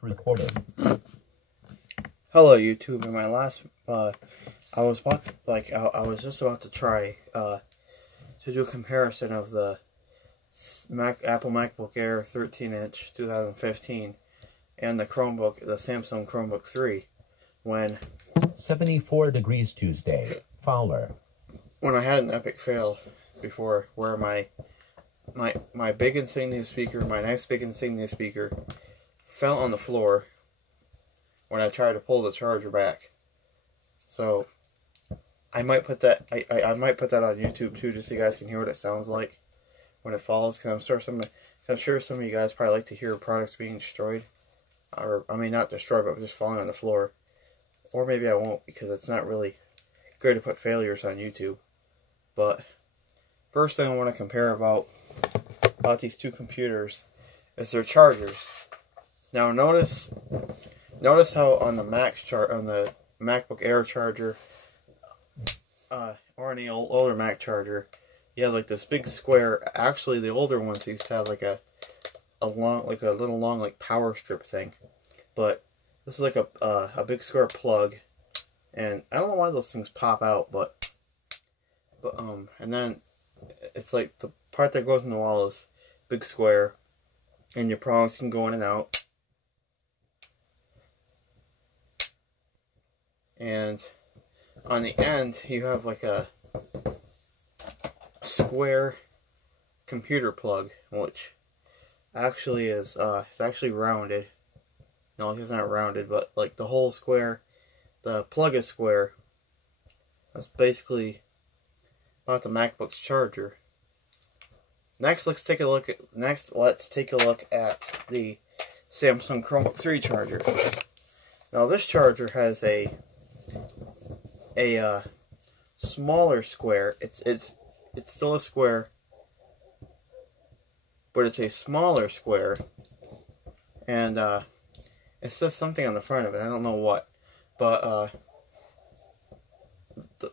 Recording. Hello YouTube. In my last I was just about to try to do a comparison of the Apple MacBook Air 13-inch 2015 and the Samsung Chromebook 3 when 74 degrees Tuesday, Fowler. When I had an epic fail before where my big Insignia speaker, my nice big Insignia speaker, fell on the floor when I tried to pull the charger back. So I might put that I might put that on YouTube too, just so you guys can hear what it sounds like when it falls. Cause I'm sure some of you guys probably like to hear products being destroyed, or I mean not destroyed, but just falling on the floor. Or maybe I won't, because it's not really good to put failures on YouTube. But first thing I want to compare about these two computers is their chargers. Now notice how on the MacBook Air charger, or any older Mac charger, you have like this big square. Actually, the older ones used to have like a little long power strip thing, but this is like a big square plug, and I don't know why those things pop out, but and then it's like the part that goes in the wall is big square, and your prongs can go in and out. And on the end, you have like a square computer plug, which actually is it's actually rounded. No, it's not rounded, but like the whole square, the plug is square. That's basically about the MacBook's charger. Next, let's take a look at the Samsung Chromebook 3 charger. Now, this charger has a smaller square. It's still a square, but it's a smaller square, and it says something on the front of it. I don't know what, but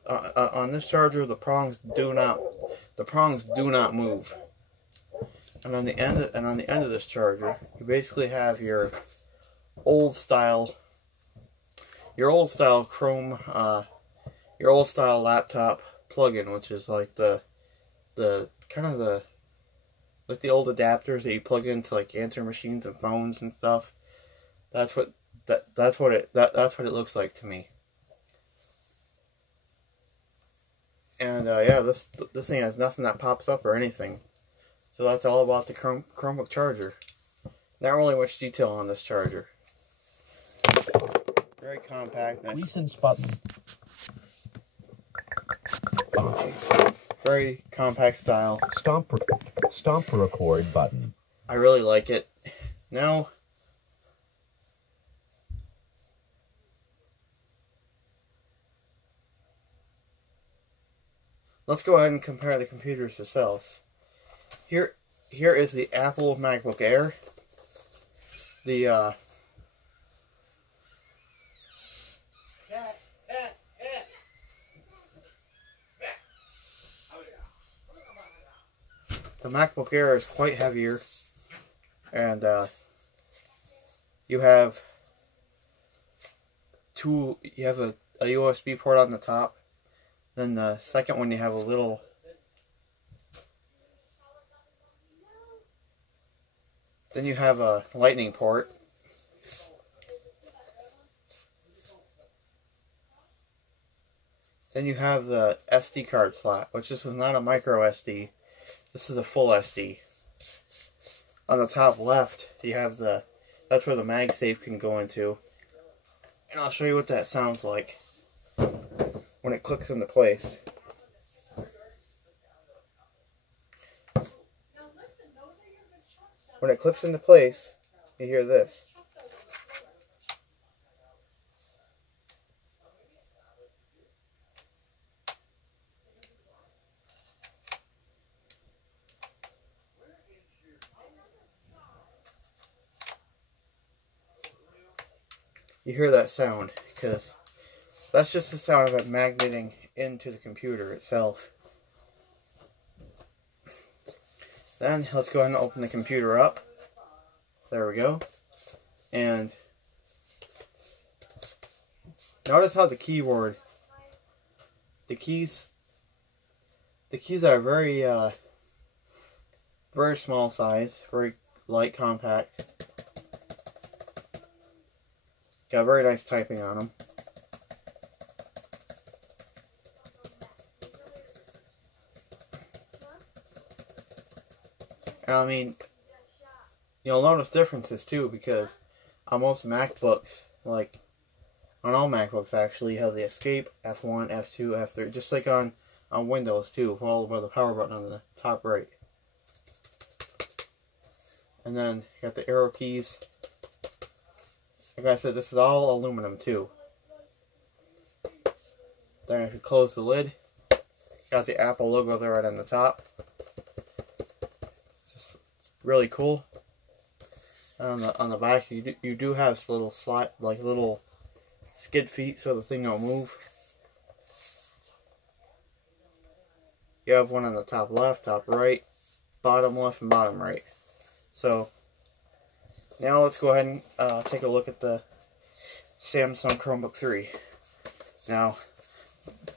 on this charger, the prongs do not move. And on the end of this charger, you basically have your old style Chrome, your old style laptop plug-in, which is like the old adapters that you plug into like answering machines and phones and stuff. That's what it looks like to me. And yeah, this thing has nothing that pops up or anything. So that's all about the Chromebook charger. Not really much detail on this charger. Very compact. Nice. Recent button. Oh, jeez. Very compact style. Stomp record button. I really like it. Now, let's go ahead and compare the computers themselves. Here is the Apple MacBook Air. The MacBook Air is quite heavier, and you have a USB port on the top. Then the second one, you have a little lightning port. Then you have the SD card slot, which this is not a micro SD. This is a full SD. On the top left, you have that's where the MagSafe can go into. And I'll show you what that sounds like when it clicks into place. When it clicks into place, you hear this. You hear that sound because that's just the sound of it magneting into the computer itself. Then let's go ahead and open the computer up. There we go. And notice how the keyboard, the keys are very, very small size, very light, compact. Got very nice typing on them. And I mean, you'll notice differences too, because on most MacBooks, like on all MacBooks actually, you have the Escape, F1, F2, F3, just like on Windows too, followed by the power button on the top right. And then you got the arrow keys. Like I said, this is all aluminum too. Then if you close the lid, got the Apple logo there right on the top. Just really cool. And on the back, you do have little slot, like little skid feet, so the thing don't move. You have one on the top left, top right, bottom left, and bottom right. So now let's go ahead and take a look at the Samsung Chromebook 3. Now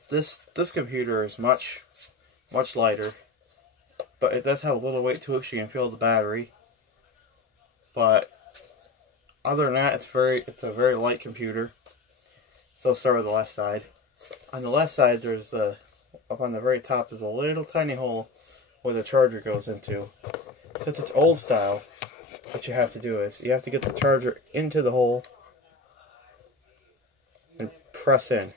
this computer is much lighter, but it does have a little weight to it, so you can feel the battery. But other than that, it's a very light computer. So I'll start with the left side. On the left side, there's up on the very top, there's a little tiny hole where the charger goes into. Since it's old style, what you have to do is you have to get the charger into the hole and press in.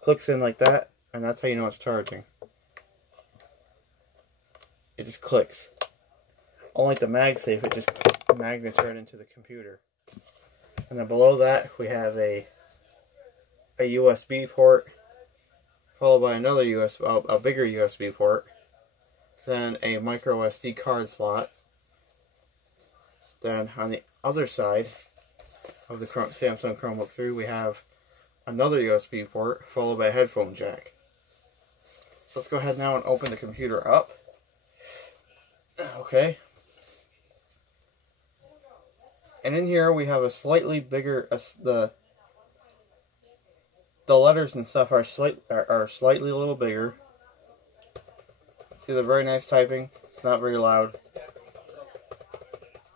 Clicks in like that, and that's how you know it's charging. It just clicks. Unlike the MagSafe, it just magnets right into the computer. And then below that, we have a USB port, followed by another a bigger USB port, then a micro SD card slot. Then on the other side of the Samsung Chromebook 3, we have another USB port, followed by a headphone jack. So let's go ahead now and open the computer up. Okay. And in here we have a slightly bigger, the letters and stuff are slightly a little bigger. See the very nice typing? It's not very loud.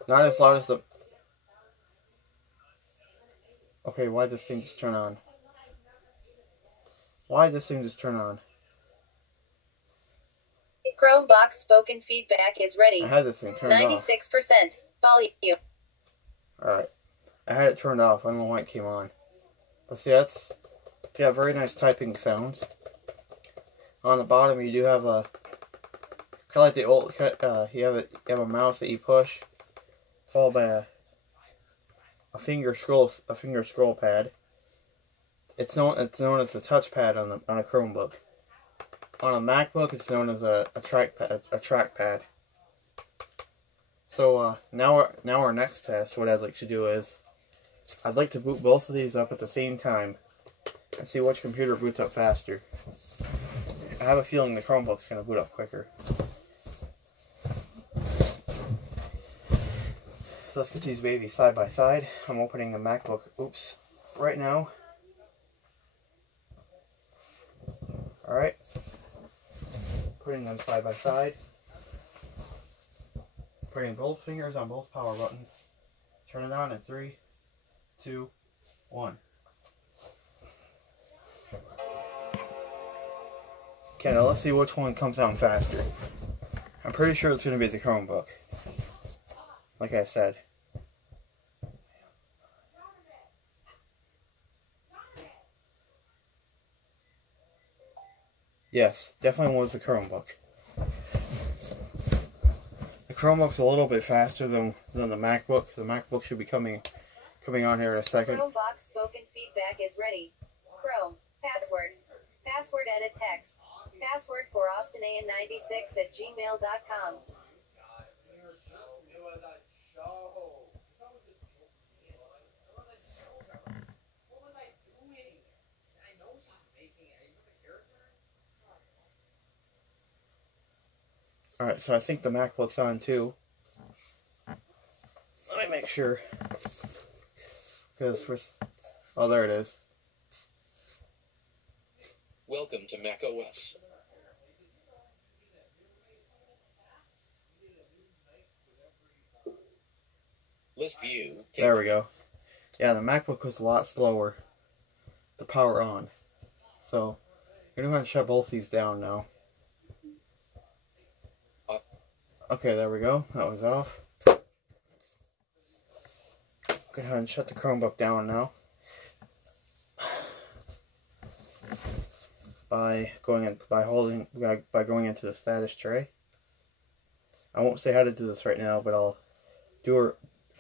Not as loud as the... Okay, why did this thing just turn on? Why did this thing just turn on? Chromebox spoken feedback is ready. I had this thing turned 96% off. volume. Alright. I had it turned off. I don't know why it came on. But see, it's got very nice typing sounds. On the bottom, you do have a... kind of like the old... you have a mouse that you push, followed by a finger scroll pad. It's known as the touchpad on a Chromebook. On a MacBook, it's known as a trackpad. So now our next test, what I'd like to do is, I'd like to boot both of these up at the same time and see which computer boots up faster. I have a feeling the Chromebook's going to boot up quicker. So let's get these babies side by side. I'm opening the MacBook, right now. Alright. Putting them side by side. Putting both fingers on both power buttons. Turn it on in 3, 2, 1. Okay, now let's see which one comes down faster. I'm pretty sure it's going to be the Chromebook. Like I said. Yes, definitely was the Chromebook. The Chromebook's a little bit faster than the MacBook. The MacBook should be coming on here in a second. Chromebox spoken feedback is ready. Chrome. Password. Password edit text. Password for AustinAN96@gmail.com. Alright, so I think the MacBook's on too. Let me make sure, because oh, there it is. Welcome to macOS. List view. There we go. Yeah, the MacBook was a lot slower to power on. So, we're going to shut both these down now. Okay, there we go. That was off. Go ahead and shut the Chromebook down now. By going into the status tray. I won't say how to do this right now, but I'll do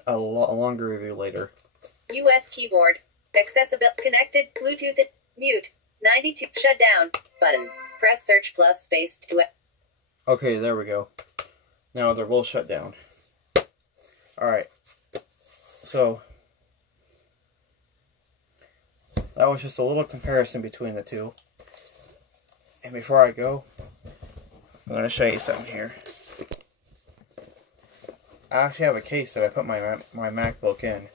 a longer review later. US keyboard. Accessible. Connected. Bluetooth. Mute. 92. Shut down. Button. Press search plus space to it. Okay, there we go. Now they're both shut down. Alright. So, that was just a little comparison between the two. And before I go, I'm going to show you something here. I actually have a case that I put my MacBook in.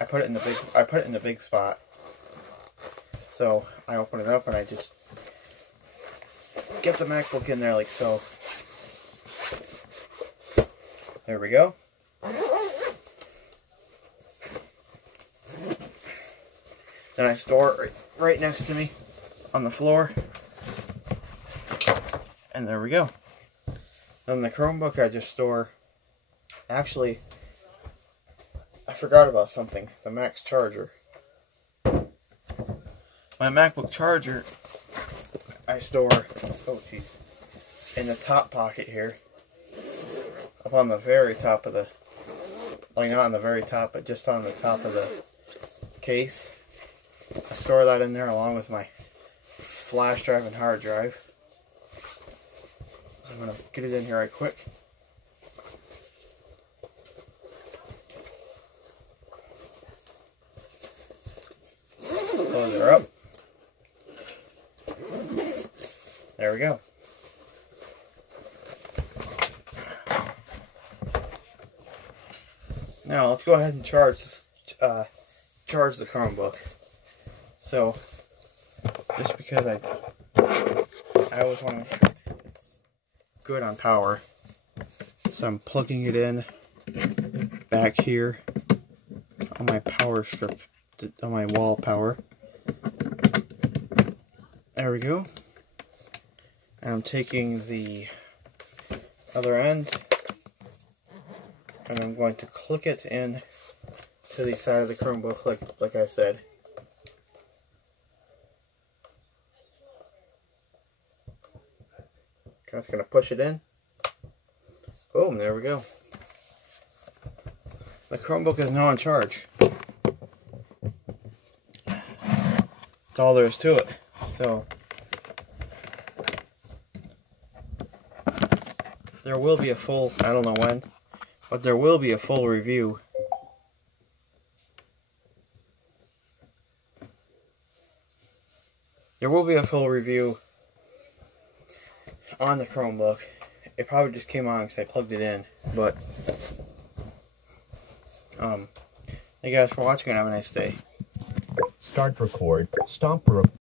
I put it in the big spot. So I open it up and I just get the MacBook in there like so. There we go. Then I store it right next to me on the floor. And there we go. Then the Chromebook I just store. Actually, I forgot about something. The Mac's charger. My MacBook charger I store, oh jeez, in the top pocket here. Up on the very top of the, like not on the very top, but just on the top of the case. I store that in there along with my flash drive and hard drive. So I'm going to get it in here right quick. Close her up. There we go. Now let's go ahead and charge the Chromebook. So, just because I always want to make sure it's good on power, so I'm plugging it in back here on my power strip, on my wall power. There we go. And I'm taking the other end and I'm going to click it in to the side of the Chromebook like I said. Just going to push it in. Boom, there we go. The Chromebook is now on charge. That's all there is to it. So, there will be a full, I don't know when, but there will be a full review. There will be a full review on the Chromebook. It probably just came on because I plugged it in, but thank you guys for watching and have a nice day. Start record. Stop record.